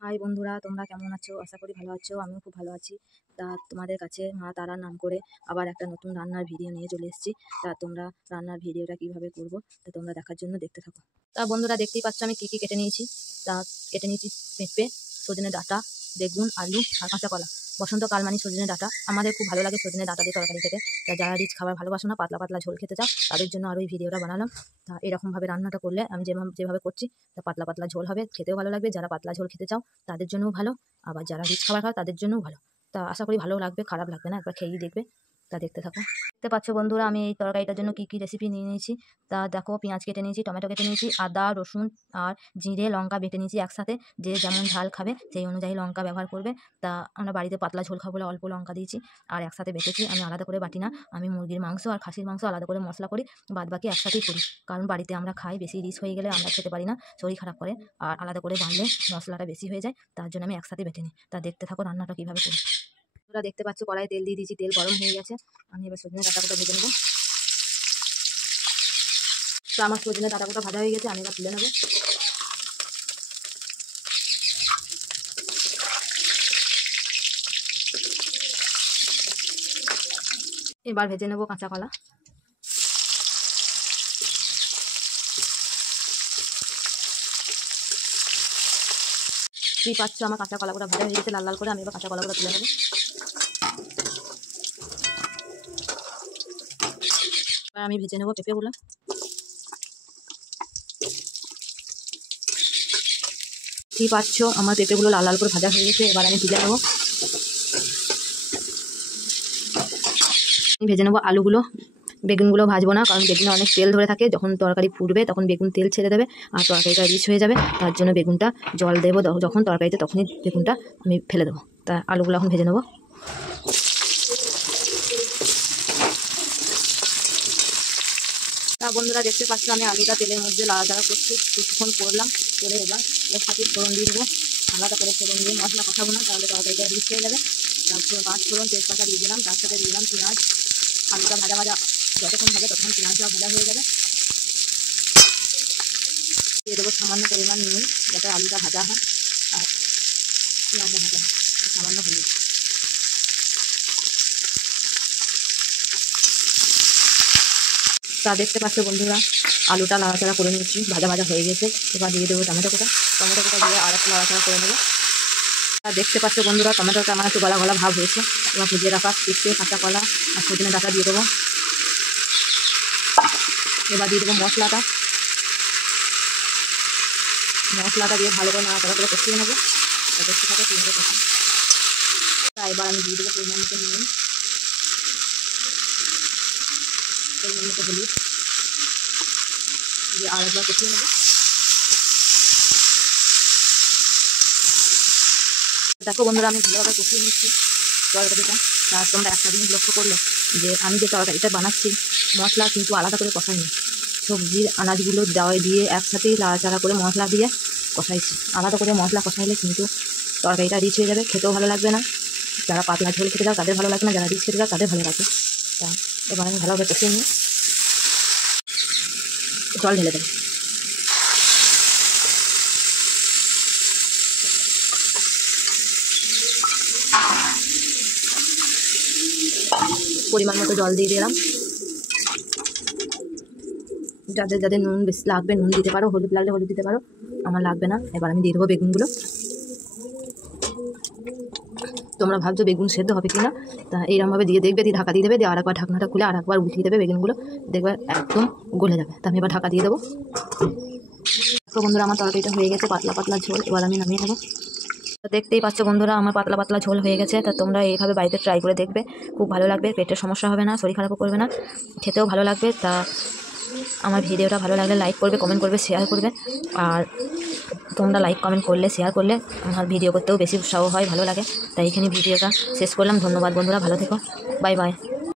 High বন্ধুরা, তোমরা কেমন আছো? আশা করি ভালো আছো। আমিও খুব ভালো আছি। তা তোমাদের কাছে মা তারার নাম করে আবার একটা নতুন রান্নার ভিডিও নিয়ে চলে এসেছি। তা তোমরা রান্নার ভিডিওটা কিভাবে করব তা তোমরা দেখার জন্য দেখতে থাকো। তা বন্ধুরা দেখতেই পাচ্ছ আমি কি কেটে নিয়েছি। তা কেটে নিয়েছি পেঁপে, সজনে ডাঁটা, বেগুন, আলু আর কাঁচা কলা। বসন্তকাল মানে সজনে ডাঁটা, আমাদের খুব ভালো লাগে সজনে ডাঁটা দিয়ে তরকারি খেতে। তা যারা রিচ খাবার ভালোবাসো না, পাতলা পাতলা ঝোল খেতে চাও, তাদের জন্য আরও এই ভিডিওটা বানালাম। তা এরকমভাবে রান্নাটা করলে আমি যেভাবে করছি, তা পাতলা পাতলা ঝোল হবে, খেতেও ভালো লাগবে। যারা পাতলা ঝোল খেতে চাও তাদের জন্যও ভালো, আবার যারা রিচ খাবার খাও তাদের জন্যও ভালো। তা আশা করি ভালো লাগবে, খারাপ লাগবে না, একবার খেয়েই দেখবে। তা দেখতে থাকো। দেখতে পাচ্ছ বন্ধুরা আমি এই তরকারিটার জন্য কি রেসিপি নিয়ে নিয়েছি। তা দেখো, পেঁয়াজ কেটে নিয়েছি, টমেটো কেটে নিয়েছি, আদা রসুন আর জিরে লঙ্কা বেটে নিয়েছি একসাথে। যে যেমন ঝাল খাবে সেই অনুযায়ী লঙ্কা ব্যবহার করবে। তা আমরা বাড়িতে পাতলা ঝোল খাবো বলে অল্প লঙ্কা দিয়েছি আর একসাথে বেটেছি। আমি আলাদা করে বাটি না, আমি মুরগির মাংস আর খাসির মাংস আলাদা করে মশলা করি, বাদ বাকি একসাথেই করি। কারণ বাড়িতে আমরা খাই, বেশি রিচ হয়ে গেলে আমরা খেতে পারি না, শরীর খারাপ করে। আর আলাদা করে বানলে মশলাটা বেশি হয়ে যায়, তার জন্য আমি একসাথে বেটে নিই। তা দেখতে থাকো রান্নাটা কীভাবে করি। তোমরা দেখতে পাচ্ছ কড়াইয়ে তেল দিয়ে দিয়েছি, তেল গরম হয়ে গেছে। আমি এবার সজনে ডাঁটাটা ভেজে নেবো। তো আমার সজনে ডাঁটাটা ভাজা হয়ে গেছে, আমি এবার তুলে নেবো। এবার ভেজে নেবো কাঁচা কলা। কি পাচ্ছ আমার কাঁচা কলাগুলো ভাজা হয়ে গেছে লাল লাল করে, আমি এবার কাঁচা কলাগুলো তুলে নেবো। এবার আমি ভেজে নেবো পেঁপেগুলো। কি পাচ্ছ আমার পেঁপেগুলো লাল লাল করে ভাজা হয়ে গেছে, এবার আমি তুলে নেবো। ভেজে নেবো আলুগুলো। বেগুনগুলো ভাজবো না, কারণ বেগুনে অনেক তেল ধরে থাকে, যখন তরকারি ফুটবে তখন বেগুন তেল ছেড়ে দেবে আর তরকারিটা রিচ হয়ে যাবে। তার জন্য বেগুনটা জল দেবো যখন তরকারিতে, তখনই বেগুনটা আমি ফেলে দেবো। তা আলুগুলো এখন ভেজে নেবো। তা বন্ধুরা দেখতে পাচ্ছ আমি আলুটা তেলের মধ্যে লাড়াচাড়া করছি, কিছুক্ষণ করলাম, করে এবার এর সাথে ফোড়ন দিয়ে দেবো। আলাদা করে ফোড়ন দিয়ে মশলা কষাবো না, তাহলে তরকারিটা রিচ হয়ে যাবে। তারপর পাঁচ ফোড়ন তেজপাতা দিয়ে দিলাম, তার সাথে দিলাম পেঁয়াজ। আলুটা ভাজা ভাজা যতক্ষণ হবে ততক্ষণ পেঁয়াজটা ভাজা হয়ে যাবে। দিয়ে দেবো সামান্য পরিমাণ নুন, যাতে আলুটা ভাজা হয় আর পেঁয়াজটা ভাজা হয়, সামান্য হলুদ। তা দেখতে পাচ্ছ বন্ধুরা আলুটা নাড়াচাড়া করে নিচ্ছি, ভাজা ভাজা হয়ে গেছে। এবার দিয়ে দেবো টমেটো কোটা দিয়ে আর একটু নাড়াচাড়া করে নেবো। আর দেখতে পাচ্ছ বন্ধুরা টমেটোটা আমার একটু গলা গলা ভাব হয়েছে। এবার ভেজে রাখা পেঁপে, কাঁচা কলা আর সজনে ডাঁটা দিয়ে দেবো। এবার দিয়ে দেবো মশলাটা দিয়ে ভালো করে নাড়াচাড়া করে কষিয়ে নেবো। দেখতে থাকো কীভাবে কষা। তা এবার আমি দিয়ে দেবো পরিমাণ মতো নুন, পরিমাণ মতো হলুদ দিয়ে আর একবার কষিয়ে নেবো। দেখো বন্ধুরা আমি ভালোভাবে কষিয়ে নিচ্ছি তরকারিটা। আর তোমরা একটা জিনিস লক্ষ্য করলে যে আমি যে তরকারিটা বানাচ্ছি মশলা কিন্তু আলাদা করে কষাইনি, সবজির আনাজগুলো দিয়ে একসাথেই নাড়াচাড়া করে মশলা দিয়ে কষাইছি। আলাদা করে মশলা কষাইলে কিন্তু তরকারিটা রিচ হয়ে যাবে, খেতেও ভালো লাগবে না। যারা পাতলা ঝোল খেতে চাও তাদের ভালো লাগবে না, যারা রিচ খেতে চাও তাদের ভালো লাগবে। তা এবার আমি ভালোভাবে কষিয়ে নিয়ে জল ঢেলে দেবো। পরিমাণ মতো জল দিয়ে দিলাম। যাদের যাদের নুন বেশি লাগবে নুন দিতে পারো, হলুদ লাগলে হলুদ দিতে পারো, আমার লাগবে না। এবার আমি দিয়ে দেবো বেগুনগুলো। তোমরা ভাবছো বেগুন সেদ্ধ হবে কিনা, তা এইরকমভাবে দিয়ে দেখবে, দিয়ে ঢাকা দিয়ে দেবে, দিয়ে আরেকবার ঢাকনাটা খুলে আরেকবার উঠিয়ে দেবে বেগুনগুলো, দেখবে একদম গলে যাবে। তা আমি এবার ঢাকা দিয়ে দেবো। তো বন্ধুরা আমার তরকারিটা হয়ে গেছে, পাতলা পাতলা ঝোল। এবার আমি নামিয়ে নেবো। দেখতেই পাচ্ছ বন্ধুরা আমার পাতলা পাতলা ঝোল হয়ে গেছে। তা তোমরা এইভাবে বাড়িতে ট্রাই করে দেখবে, খুব ভালো লাগবে, পেটের সমস্যা হবে না, শরীর খারাপও করবে না, খেতেও ভালো লাগবে। তা আমার ভিডিওটা ভালো লাগলে লাইক করবে, কমেন্ট করবে, শেয়ার করবে। আর তোমরা লাইক কমেন্ট করলে শেয়ার করলে আমার ভিডিও করতেও বেশি উৎসাহ হয়, ভালো লাগে। তাই এখানে ভিডিওটা শেষ করলাম। ধন্যবাদ বন্ধুরা, ভালো থেকো, বাই বাই।